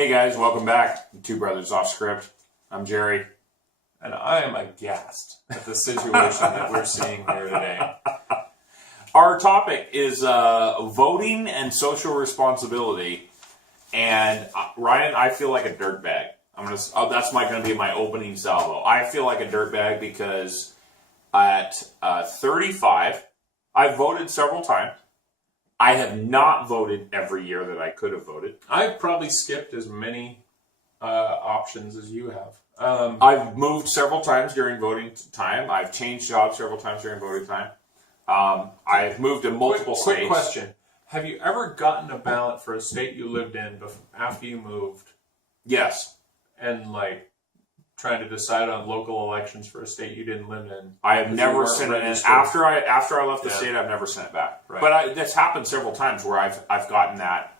Hey guys, welcome back to Two Brothers Off Script. I'm Jerry. And I am aghast at the situation that we're seeing here today. Our topic is voting and social responsibility. And Ryan, I feel like a dirtbag. That's going to be my opening salvo. I feel like a dirtbag because at 35, I've voted several times. I have not voted every year that I could have voted. I've probably skipped as many options as you have. I've moved several times during voting time. I've changed jobs several times during voting time. I've moved to multiple states. Quick question. Have you ever gotten a ballot for a state you lived in after you moved? Yes. And trying to decide on local elections for a state you didn't live in? I have never sent it in. After I left the state, I've never sent it back. Right. But that's happened several times where I've gotten that,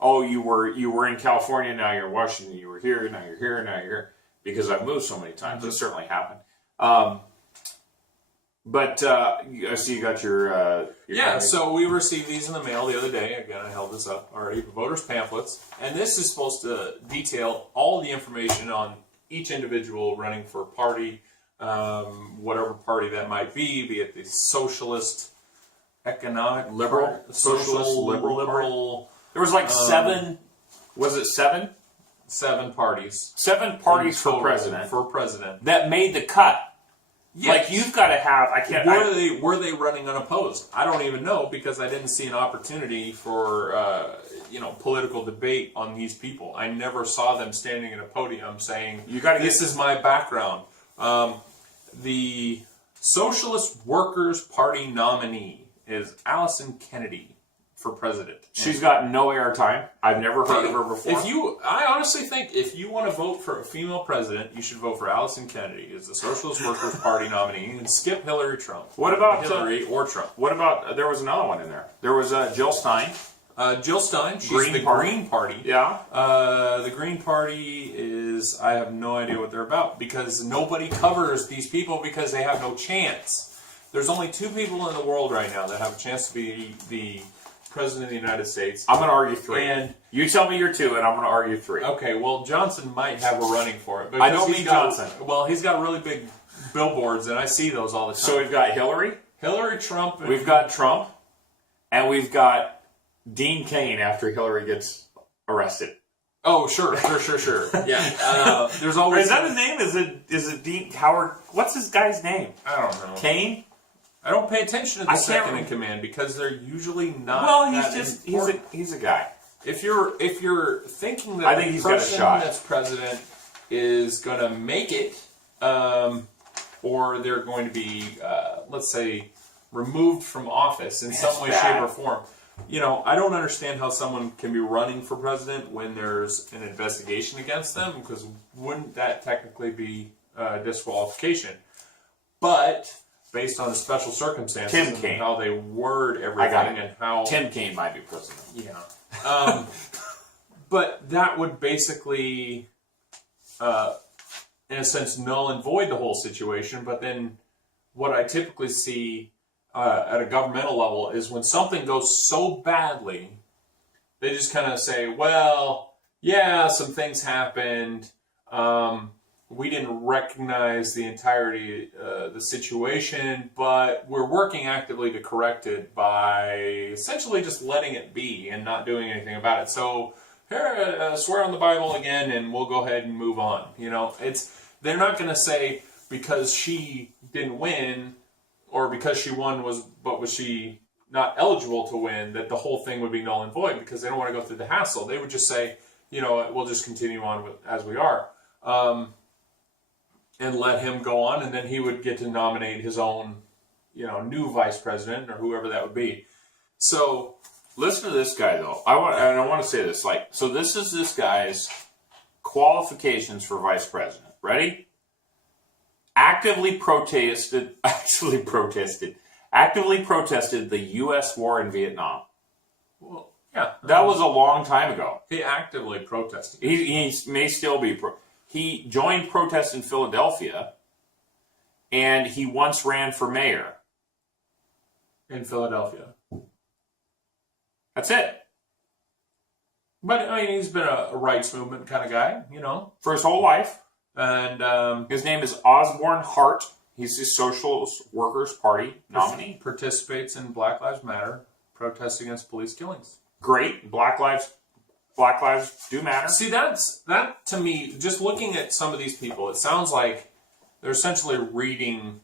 oh, you were in California, now you're in Washington, you were here, now you're here, now you're here. Because I've moved so many times. It certainly happened. But I see you got your so we received these in the mail the other day. Again, I held this up already. Voters pamphlets, and this is supposed to detail all the information on each individual running for a party, whatever party that might be it the socialist, economic, liberal, socialist, liberal. There was seven. Was it seven? 7 parties. 7 parties for president. For president that made the cut. Yes. You've got to have. Were they running unopposed? I don't even know because I didn't see an opportunity for political debate on these people. I never saw them standing at a podium saying, "This is my background." The Socialist Workers Party nominee is Allison Kennedy for president. She's got no airtime. I've never heard of her before. I honestly think if you want to vote for a female president, you should vote for Allison Kennedy as the Socialist Workers Party nominee and skip Hillary Trump. What about Hillary or Trump? What about there was another one in there? There was Jill Stein. Jill Stein, she's Green Party. Yeah. The Green Party is, I have no idea what they're about because nobody covers these people because they have no chance. There's only 2 people in the world right now that have a chance to be the President of the United States. I'm going to argue 3. And you tell me you're 2, and I'm going to argue 3. Okay, well, Johnson might have a running for it. I don't mean Johnson. Well, he's got really big billboards, and I see those all the time. So we've got Hillary, Trump. We've got Trump, and we've got Dean Cain after Hillary gets arrested. Oh, sure. Yeah. There's always. Is that his name? Is it Dean Howard? What's this guy's name? I don't know. Cain. I don't pay attention to the second in command because they're usually not. Well, he's a guy. If you're thinking that I think he's got a shot. That's president is going to make it, or they're going to be, let's say, removed from office in some way, shape, or form. I don't understand how someone can be running for president when there's an investigation against them, because wouldn't that technically be disqualification? But based on the special circumstances and how they word everything and how Tim Kaine might be president. Yeah. But that would basically, in a sense, null and void the whole situation. But then what I typically see at a governmental level is when something goes so badly, they just kind of say, well, yeah, some things happened. We didn't recognize the entirety of the situation, but we're working actively to correct it by essentially just letting it be and not doing anything about it. So here, swear on the Bible again, and we'll go ahead and move on. They're not going to say because she didn't win or because she won but was she not eligible to win that the whole thing would be null and void because they don't want to go through the hassle. They would just say, we'll just continue on as we are. And let him go on, and then he would get to nominate his own, new vice president or whoever that would be. So, listen to this guy though. I want to say this. So this is this guy's qualifications for vice president. Ready? Actively protested the U.S. war in Vietnam. Well, yeah, that was a long time ago. He actively protested. He may still be. He joined protests in Philadelphia, and he once ran for mayor. In Philadelphia. That's it. But I mean, he's been a rights movement kind of guy, For his whole life. and His name is Osborne Hart. He's the Socialist Workers Party nominee. participates in Black Lives Matter protests against police killings. Great. Black lives do matter. See, that to me, just looking at some of these people, it sounds like they're essentially reading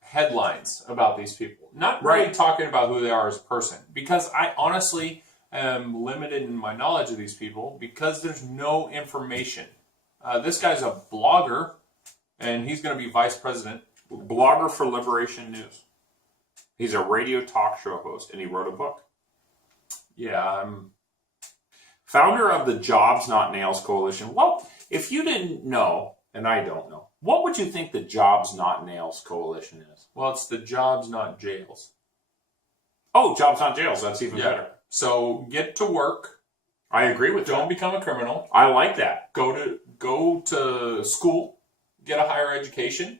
headlines about these people, not really talking about who they are as a person. Because I honestly am limited in my knowledge of these people because there's no information. This guy's a blogger, and he's going to be vice president. Blogger for Liberation News. He's a radio talk show host, and he wrote a book. Yeah, I'm Founder of the Jobs Not Nails Coalition. Well, if you didn't know, and I don't know, what would you think the Jobs Not Nails Coalition is? Well, it's the jobs, not jails. Oh, Jobs Not Jails. That's even better. So get to work. I agree with Don't that. become a criminal. I like that. Go to school. Get a higher education.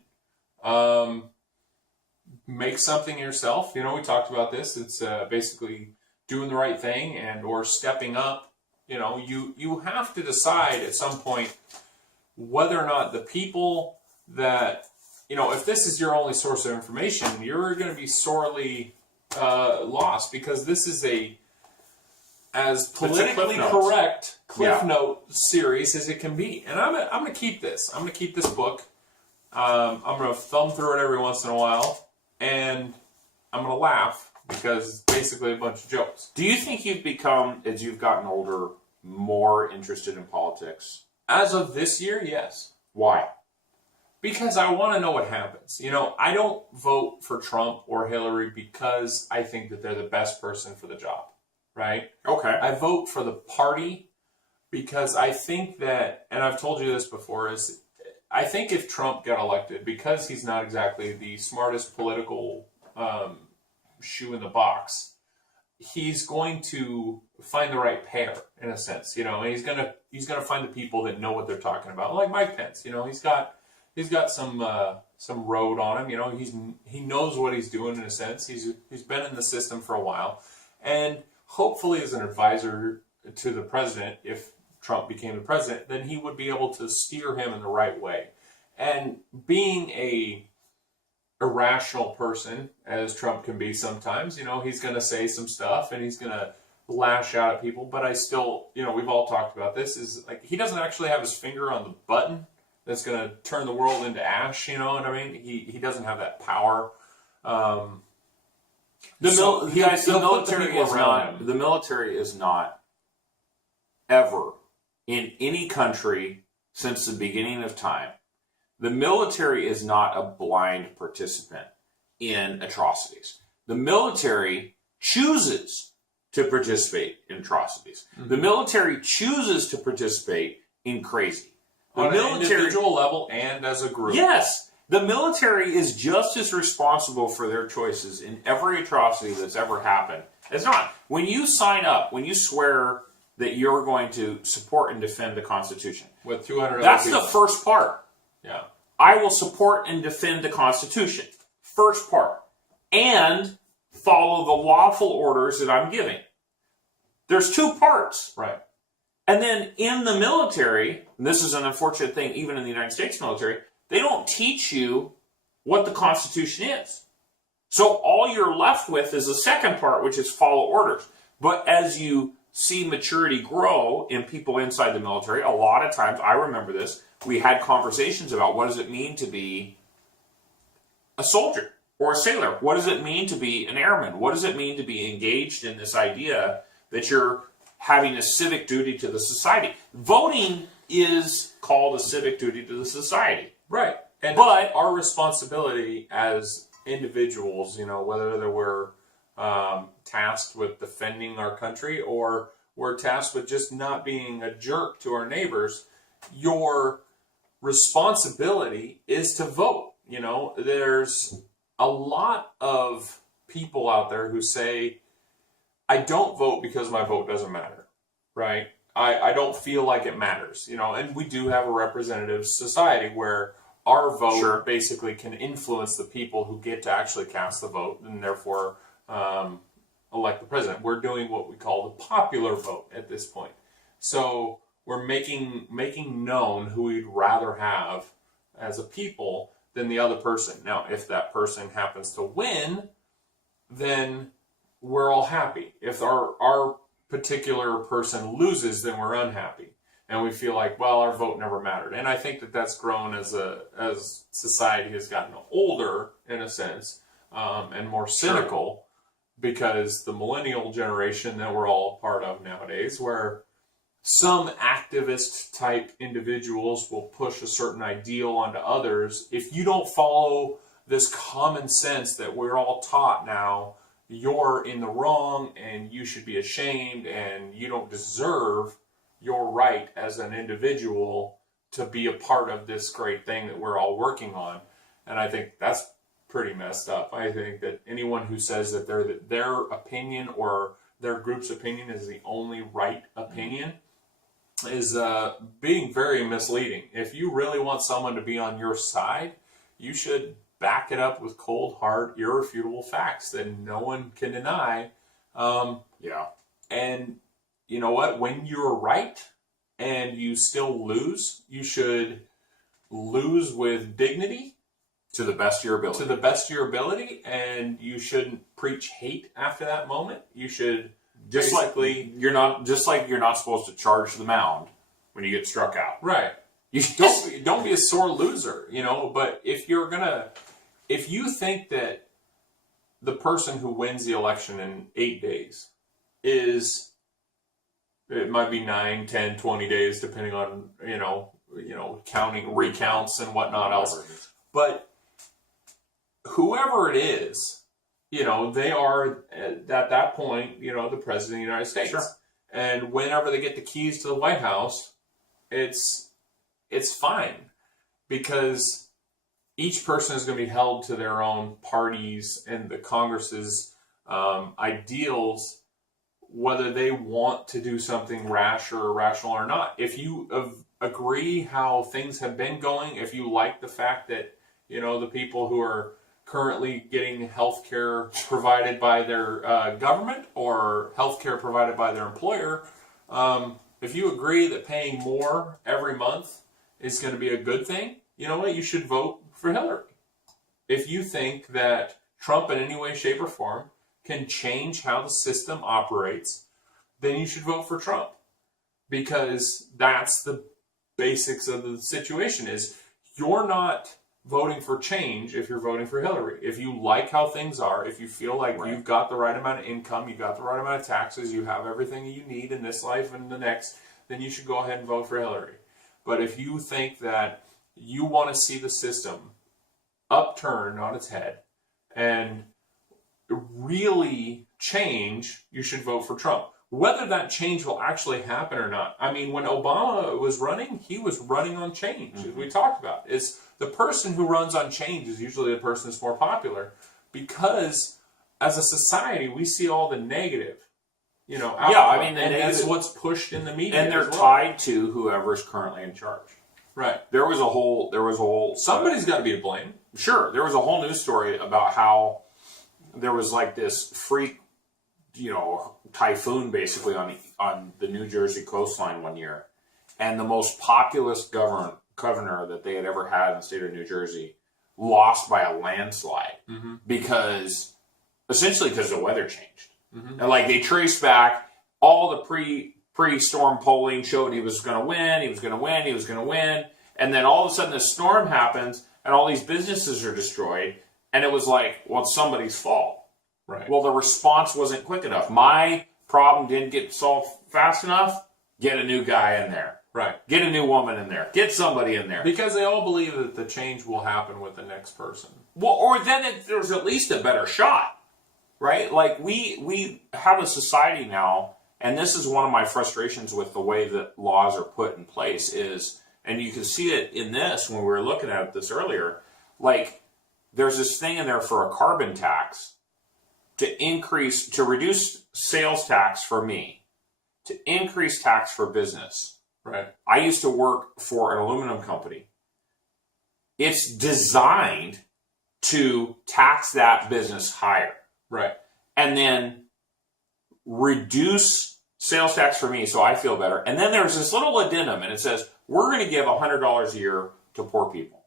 Make something yourself. We talked about this. It's basically doing the right thing or stepping up. You have to decide at some point whether or not the people that, if this is your only source of information, you're going to be sorely lost, because this is as politically correct Cliff Note series as it can be. And I'm going to keep this. I'm going to keep this book. I'm going to thumb through it every once in a while, and I'm going to laugh because it's basically a bunch of jokes. Do you think you've become, as you've gotten older, more interested in politics? As of this year, yes. Why? Because I want to know what happens. I don't vote for Trump or Hillary because I think that they're the best person for the job, right? Okay. I vote for the party because I think that, and I've told you this before, is I think if Trump got elected, because he's not exactly the smartest political shoe in the box, he's going to find the right pair, in a sense, and he's gonna find the people that know what they're talking about, like Mike Pence. He's got some road on him. He knows what he's doing, in a sense. He's been in the system for a while, and hopefully as an advisor to the president, if Trump became the president, then he would be able to steer him in the right way. And being a irrational person, as Trump can be sometimes, he's going to say some stuff and he's going to lash out at people. But I still, we've all talked about this, is like he doesn't actually have his finger on the button that's going to turn the world into ash. You know what I mean? He doesn't have that power. The military is not ever in any country since the beginning of time. The military is not a blind participant in atrocities. The military chooses to participate in atrocities. Mm-hmm. The military chooses to participate in crazy. On an individual level and as a group. Yes. The military is just as responsible for their choices in every atrocity that's ever happened as not. When you sign up, when you swear that you're going to support and defend the Constitution, with 200 that's the first part. Yeah. I will support and defend the Constitution. First part. And follow the lawful orders that I'm giving. There's two parts. Right. And then in the military, and this is an unfortunate thing, even in the United States military, they don't teach you what the Constitution is. So all you're left with is the second part, which is follow orders. But as you see maturity grow in people inside the military, a lot of times, I remember this, we had conversations about what does it mean to be a soldier or a sailor? What does it mean to be an airman? What does it mean to be engaged in this idea that you're having a civic duty to the society? Voting is called a civic duty to the society. Right. But our responsibility as individuals, whether we're tasked with defending our country or we're tasked with just not being a jerk to our neighbors, your responsibility is to vote. There's a lot of people out there who say, I don't vote because my vote doesn't matter, right? I don't feel like it matters, and we do have a representative society where our vote basically can influence the people who get to actually cast the vote, and therefore a elect the president. We're doing what we call the popular vote at this point. So we're making known who we'd rather have as a people than the other person. Now, if that person happens to win, then we're all happy. If our particular person loses, then we're unhappy. And we feel like, well, our vote never mattered. And I think that that's grown as society has gotten older, in a sense, and more cynical, because the millennial generation that we're all a part of nowadays, where some activist type individuals will push a certain ideal onto others. If you don't follow this common sense that we're all taught now, you're in the wrong and you should be ashamed and you don't deserve your right as an individual to be a part of this great thing that we're all working on. And I think that's pretty messed up. I think that anyone who says that their opinion or their group's opinion is the only right opinion is being very misleading. If you really want someone to be on your side, you should back it up with cold, hard, irrefutable facts that no one can deny. And you know what? When you're right and you still lose, you should lose with dignity. To the best of your ability. To the best of your ability, and you shouldn't preach hate after that moment. You should you're not supposed to charge the mound when you get struck out. Right. You don't be a sore loser, but if you think that the person who wins the election in 8 days it might be 9, 10, 20 days, depending on, counting recounts and whatnot else. But whoever it is, they are at that point, the president of the United States. Sure. And whenever they get the keys to the White House, it's fine, because each person is going to be held to their own parties and the Congress's ideals, whether they want to do something rash or irrational or not. If you agree how things have been going, if you like the fact that, the people who are currently getting health care provided by their government or health care provided by their employer, if you agree that paying more every month is going to be a good thing, you know what? You should vote for Hillary. If you think that Trump in any way, shape, or form can change how the system operates, then you should vote for Trump. Because that's the basics of the situation. Is you're not voting for change if you're voting for Hillary. If you like how things are, if you feel like you've got the right amount of income, you've got the right amount of taxes, you have everything you need in this life and the next, then you should go ahead and vote for Hillary. But if you think that you want to see the system upturned on its head and really change, you should vote for Trump. Whether that change will actually happen or not. I mean, when Obama was running, he was running on change, as we talked about. It's the person who runs on change is usually the person that's more popular, because as a society, we see all the negative, and that's what's pushed in the media. And they're tied to whoever's currently in charge. Right. There was a whole somebody's got to be to blame. Sure. There was a whole news story about how there was like this freak, typhoon basically on the New Jersey coastline one year, and the most populous governor that they had ever had in the state of New Jersey lost by a landslide because the weather changed. And like they traced back all the pre-storm polling showed he was going to win, and then all of a sudden this storm happens and all these businesses are destroyed, and it was like, well, it's somebody's fault. Right. Well, the response wasn't quick enough. My problem didn't get solved fast enough. Get a new guy in there. Right. Get a new woman in there. Get somebody in there. Because they all believe that the change will happen with the next person. Well, or then there's at least a better shot, right? Like we have a society now, and this is one of my frustrations with the way that laws are put in place is, and you can see it in this when we were looking at this earlier, like there's this thing in there for a carbon tax to reduce sales tax for me, to increase tax for business. Right. I used to work for an aluminum company. It's designed to tax that business higher. Right. And then reduce sales tax for me so I feel better. And then there's this little addendum, and it says, we're going to give $100 a year to poor people.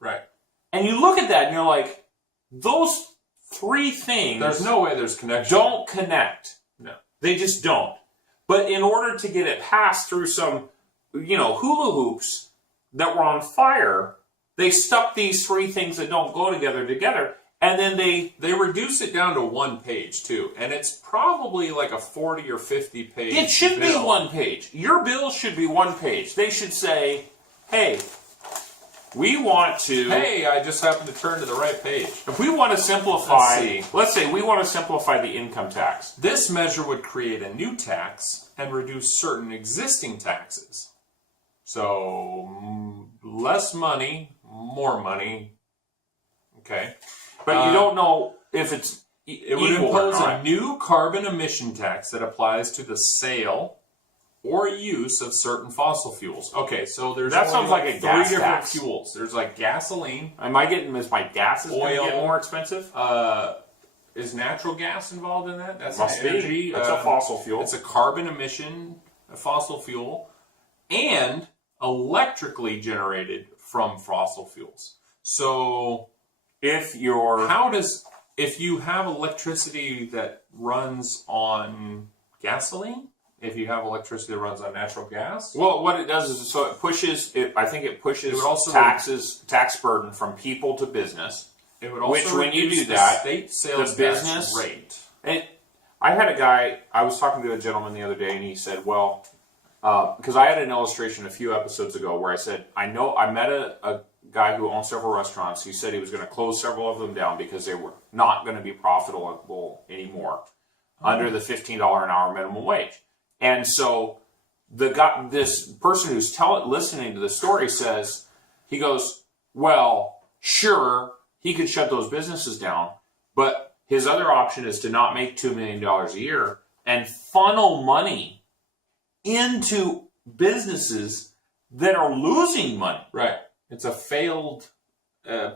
Right. And you look at that, and you're like, those three things... There's no way there's connection. Don't connect. No. They just don't. But in order to get it passed through some, hula hoops that were on fire, they stuck these three things that don't go together, and then they reduce it down to one page too, and it's probably like a 40 or 50 page. It should be one page. Your bill should be one page. They should say, "Hey, we want to." Hey, I just happened to turn to the right page. If we want to simplify, let's say we want to simplify the income tax. This measure would create a new tax and reduce certain existing taxes. So less money, more money. Okay. But you don't know if it's it would impose a new carbon emission tax that applies to the sale or use of certain fossil fuels. Okay, so there's that sounds like a gas three different tax. fuels. There's like gasoline. Is my gas going to get more expensive? Is natural gas involved in that? That's Must an energy. be. It's a fossil fuel. It's a carbon emission, a fossil fuel, and electrically generated from fossil fuels. So if you have electricity that runs on gasoline, if you have electricity that runs on natural gas, well, what it does is it pushes. I think it pushes it would also tax burden from people to business. It would also which, when you do the that, state sales the business tax rate. And I had a guy. I was talking to a gentleman the other day, and he said, "Well, because I had an illustration a few episodes ago where I said I met a guy who owned several restaurants. He said he was going to close several of them down because they were not going to be profitable anymore under the $15 an hour minimum wage." And so this person who's listening to the story says, he goes, "Well, sure, he could shut those businesses down, but his other option is to not make $2 million a year and funnel money into businesses that are losing money." Right. It's a failed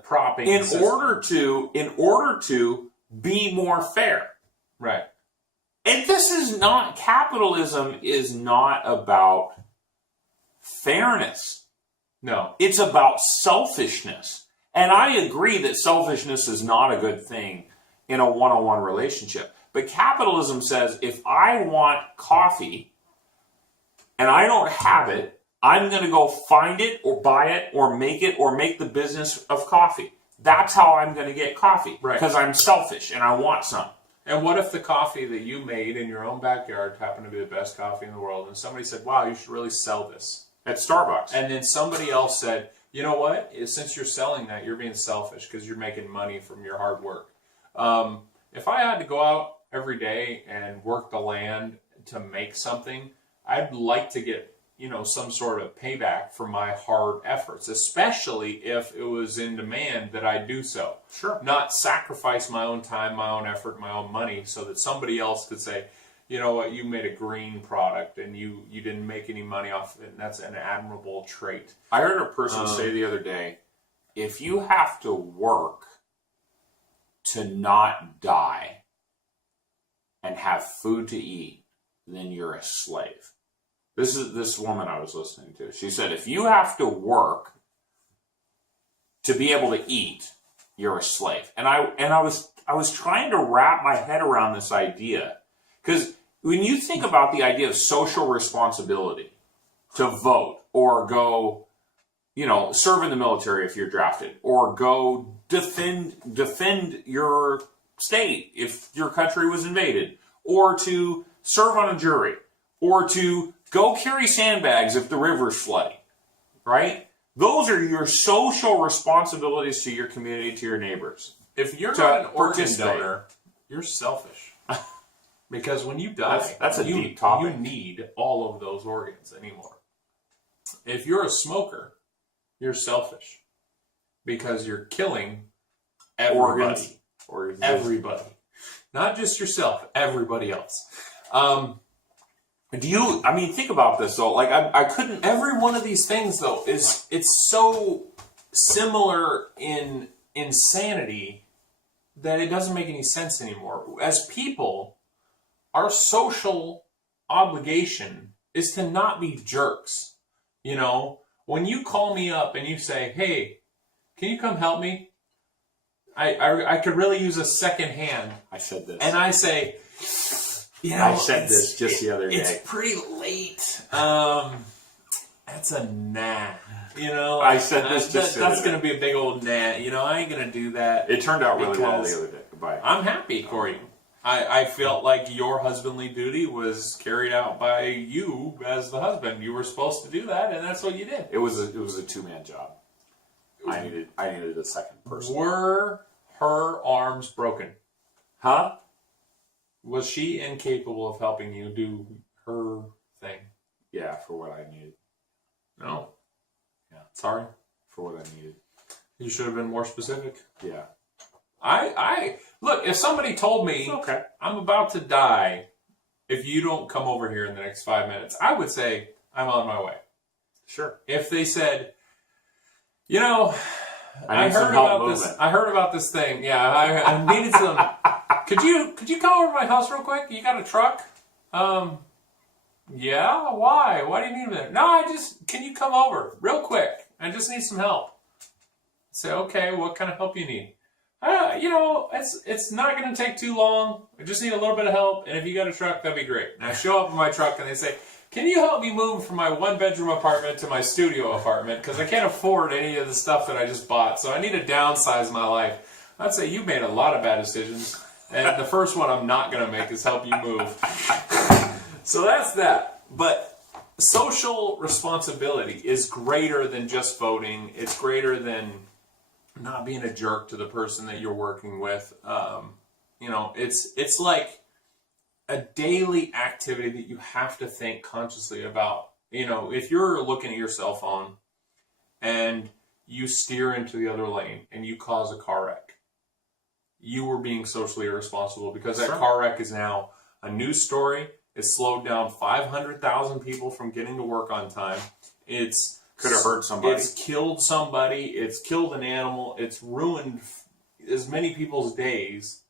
propping in system. order to be more fair. Right. And capitalism is not about fairness. No. It's about selfishness. And I agree that selfishness is not a good thing in a one-on-one relationship. But capitalism says, if I want coffee and I don't have it, I'm going to go find it or buy it or make the business of coffee. That's how I'm going to get coffee. Right. Because I'm selfish and I want some. And what if the coffee that you made in your own backyard happened to be the best coffee in the world, and somebody said, "Wow, you should really sell this." At Starbucks. And then somebody else said, "You know what? Since you're selling that, you're being selfish because you're making money from your hard work." If I had to go out every day and work the land to make something, I'd like to get some sort of payback for my hard efforts, especially if it was in demand that I do so. Sure. Not sacrifice my own time, my own effort, my own money so that somebody else could say, "You know what, you made a green product and you didn't make any money off of it, and that's an admirable trait." I heard a person say the other day, if you have to work to not die and have food to eat, then you're a slave. This is this woman I was listening to. She said, if you have to work to be able to eat, you're a slave. And I was trying to wrap my head around this idea. Because when you think about the idea of social responsibility, to vote or go, serve in the military if you're drafted, or go defend your state if your country was invaded, or to serve on a jury, or to go carry sandbags if the river's flooding, right? Those are your social responsibilities to your community, to your neighbors. If you're not an organ donor, you're selfish. Because when you die, that's a deep topic. You need all of those organs anymore. If you're a smoker, you're selfish. Because you're killing everybody. Organs. Everybody. Not just yourself, everybody else. Think about this though. Like I couldn't. Every one of these things though it's so similar in insanity that it doesn't make any sense anymore. As people, our social obligation is to not be jerks. You know, when you call me up and you say, hey, can you come help me? I could really use a second hand. I said this. And I say, you know, I said this just the other day. It's pretty late. That's a nah. You know, I said this just the other that's going to be a big old nah. You know, I ain't going to do that. It turned out really well the other day. Goodbye. I'm happy for you. I felt like your husbandly duty was carried out by you as the husband. You were supposed to do that, and that's what you did. It was a 2-man job. I needed a second person. Were her arms broken? Huh? Was she incapable of helping you do her thing? Yeah, for what I needed. No? Yeah. Sorry? For what I needed. You should have been more specific. Yeah. Look, if somebody told me, okay, I'm about to die if you don't come over here in the next 5 minutes, I would say, I'm on my way. Sure. If they said, you know, I heard about this thing. Yeah, I needed some. Could you come over to my house real quick? You got a truck? Yeah. Why? Why do you need that? No, can you come over real quick? I just need some help. Say, okay, what kind of help you need? You know, it's not going to take too long. I just need a little bit of help, and if you got a truck, that'd be great. And I show up in my truck, and they say, can you help me move from my one-bedroom apartment to my studio apartment? Because I can't afford any of the stuff that I just bought, so I need to downsize my life. I'd say you made a lot of bad decisions, and the first one I'm not going to make is help you move. So that's that. But social responsibility is greater than just voting. It's greater than not being a jerk to the person that you're working with. You know, it's like a daily activity that you have to think consciously about. You know, if you're looking at your cell phone and you steer into the other lane and you cause a car wreck, you were being socially irresponsible because that car wreck is now a news story. It's slowed down 500,000 people from getting to work on time. Could have hurt somebody. It's killed somebody. It's killed an animal. It's ruined as many people's days.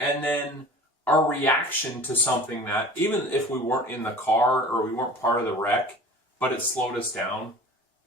And then our reaction to something that, even if we weren't in the car or we weren't part of the wreck, but it slowed us down,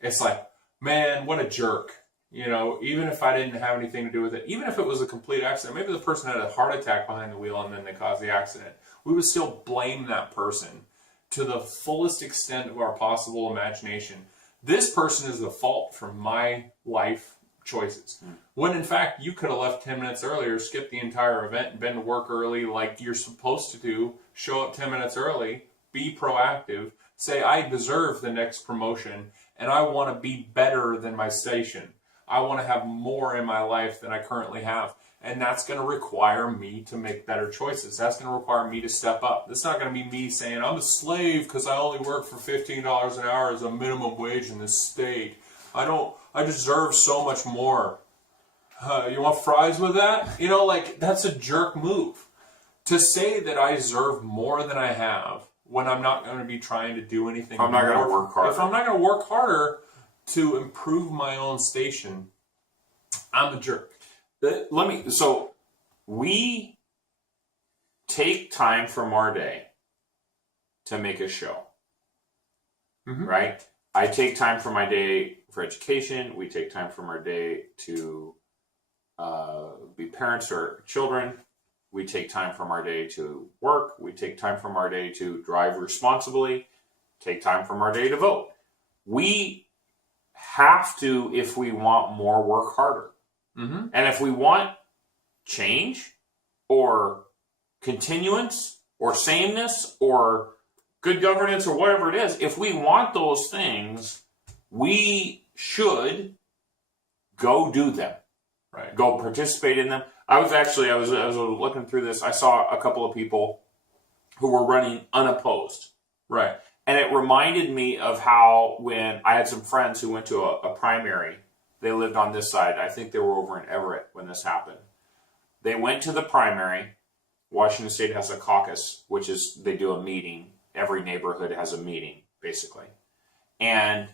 it's like, man, what a jerk. You know, even if I didn't have anything to do with it, even if it was a complete accident, maybe the person had a heart attack behind the wheel and then they caused the accident, we would still blame that person to the fullest extent of our possible imagination. This person is the fault for my life choices. When in fact, you could have left 10 minutes earlier, skipped the entire event, and been to work early like you're supposed to do, show up 10 minutes early, be proactive, say, I deserve the next promotion, and I want to be better than my station. I want to have more in my life than I currently have. And that's going to require me to make better choices. That's going to require me to step up. It's not going to be me saying, I'm a slave because I only work for $15 an hour as a minimum wage in this state. I deserve so much more. You want fries with that? You know, like, that's a jerk move. To say that I deserve more than I have when I'm not going to be trying to do anything. I'm not going to work harder. If I'm not going to work harder to improve my own station, I'm a jerk. So we take time from our day to make a show, right? I take time from my day for education. We take time from our day to be parents to our children. We take time from our day to work. We take time from our day to drive responsibly. Take time from our day to vote. We have to, if we want more, work harder. And if we want change or continuance or sameness or good governance or whatever it is, if we want those things, we should go do them. Right. Go participate in them. I was looking through this. I saw a couple of people who were running unopposed. Right. And it reminded me of how when I had some friends who went to a primary. They lived on this side. I think they were over in Everett when this happened. They went to the primary. Washington State has a caucus, which is they do a meeting. Every neighborhood has a meeting, basically. And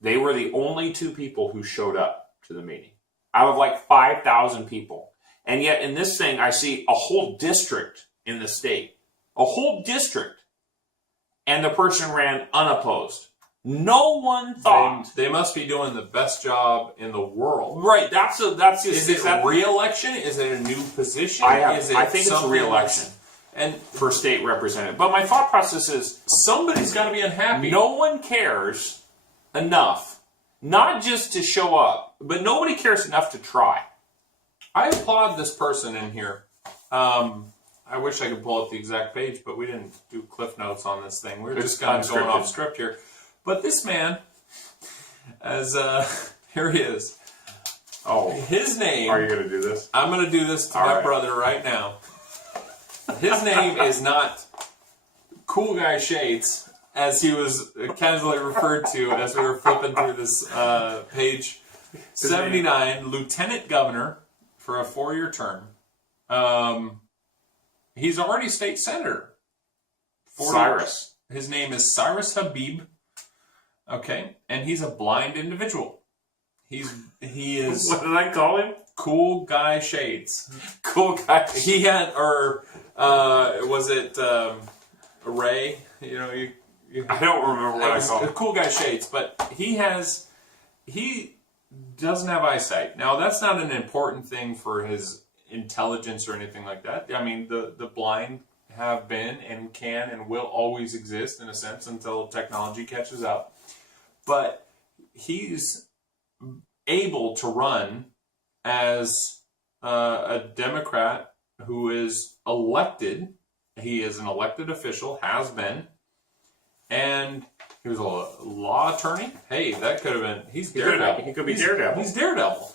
they were the only two people who showed up to the meeting out of like 5,000 people. And yet in this thing, I see a whole district in the state a whole district, and the person ran unopposed. No one thought they must be doing the best job in the world. Right. That's just. Is it a re-election? Is it a new position? I think it's a re-election. And for state representative. But my thought process is somebody's got to be unhappy. No one cares enough, not just to show up, but nobody cares enough to try. I applaud this person in here. I wish I could pull up the exact page, but we didn't do cliff notes on this thing. We're just kind of going off script here. But this man, here he is. Oh, his name. Are you going to do this? I'm going to do this to my brother right now. His name is not Cool Guy Shades, as he was casually referred to as we were flipping through this page 79, Lieutenant Governor for a 4-year term. He's already state senator. Cyrus. His name is Cyrus Habib. Okay, and he's a blind individual. He is. What did I call him? Cool Guy Shades. Cool Guy. He had, or was it Ray? You know, I don't remember what I called him. Cool Guy Shades, but he doesn't have eyesight. Now, that's not an important thing for his intelligence or anything like that. I mean, the blind have been and can and will always exist in a sense until technology catches up. But he's able to run as a Democrat who is elected. He is an elected official, has been, and he was a law attorney. Hey, that could have been. He's Daredevil. He could be Daredevil. He's Daredevil.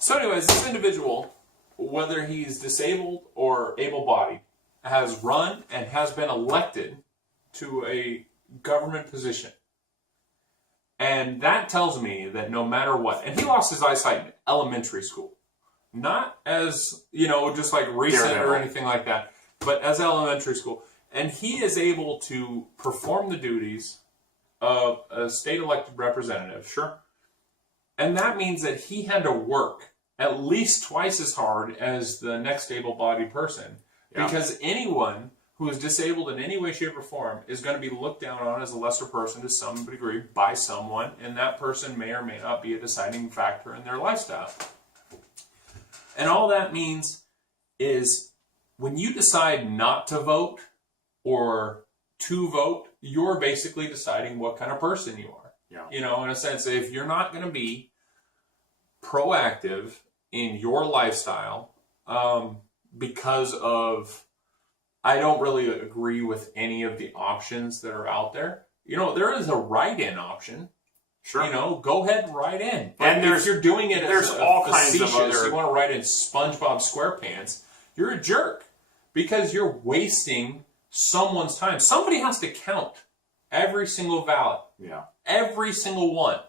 So, anyways, this individual, whether he's disabled or able-bodied, has run and has been elected to a government position. And that tells me that no matter what, and he lost his eyesight in elementary school. Not as, just like recent or anything like that, but as elementary school. And he is able to perform the duties of a state elected representative. Sure. And that means that he had to work at least twice as hard as the next able-bodied person. Yeah. Because anyone who is disabled in any way, shape, or form is going to be looked down on as a lesser person to some degree by someone, and that person may or may not be a deciding factor in their lifestyle. And all that means is when you decide not to vote or to vote, you're basically deciding what kind of person you are. Yeah. In a sense, if you're not going to be proactive in your lifestyle because of, I don't really agree with any of the options that are out there. There is a write-in option. Sure. Go ahead and write in. But and if you're doing it there's as all kinds of other. You want to write in SpongeBob SquarePants, you're a jerk because you're wasting someone's time. Somebody has to count every single ballot. Yeah. Every single one.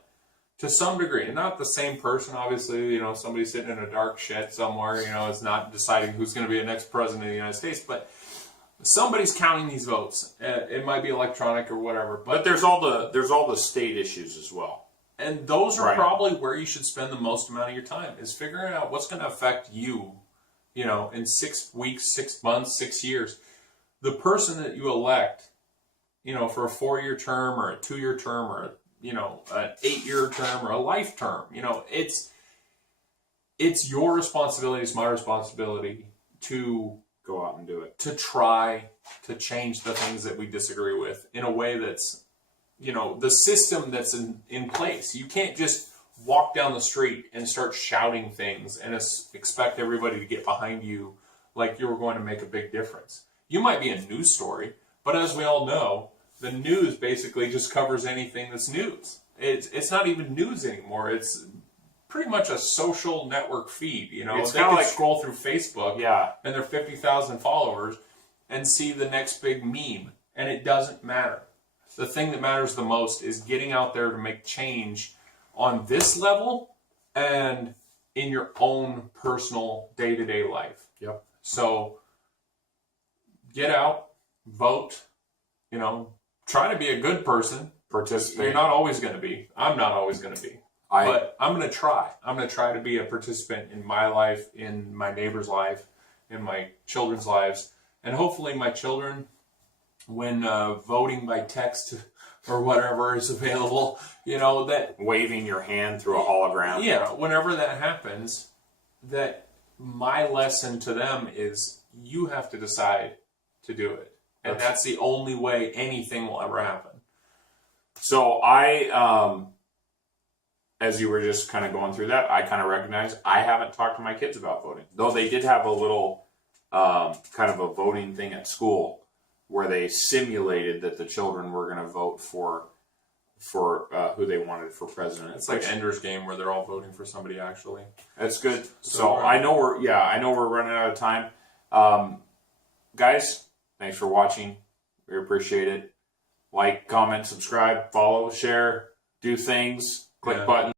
To some degree, and not the same person, obviously, somebody sitting in a dark shed somewhere, is not deciding who's going to be the next president of the United States, but somebody's counting these votes. It might be electronic or whatever, but there's all the state issues as well, and those are probably where you should spend the most amount of your time is figuring out what's going to affect you, in 6 weeks, 6 months, 6 years. The person that you elect, for a 4-year term or a 2-year term or an 8-year term or a life term. It's your responsibility, it's my responsibility to go out and do it. To try to change the things that we disagree with in a way that's, the system that's in place. You can't just walk down the street and start shouting things and expect everybody to get behind you like you were going to make a big difference. You might be a news story, but as we all know, the news basically just covers anything that's news. It's not even news anymore. It's pretty much a social network feed. It's they can scroll through Facebook and their 50,000 followers and see the next big meme, and it doesn't matter. The thing that matters the most is getting out there to make change on this level and in your own personal day-to-day life. Yep. So get out, vote, try to be a good person. Participate. You're not always going to be. I'm not always going to be. But I'm going to try. I'm going to try to be a participant in my life, in my neighbor's life, in my children's lives, And hopefully my children, when voting by text or whatever is available, that Waving your hand through a hologram. yeah, whenever that happens, that my lesson to them is you have to decide to do it. And that's the only way anything will ever happen. So as you were just kind of going through that, I kind of recognize I haven't talked to my kids about voting. Though they did have a little kind of a voting thing at school where they simulated that the children were going to vote for who they wanted for president. It's like Ender's Game where they're all voting for somebody actually. That's good. So I know we're running out of time. Guys, thanks for watching. We appreciate it. Like, comment, subscribe, follow, share, do things, click buttons.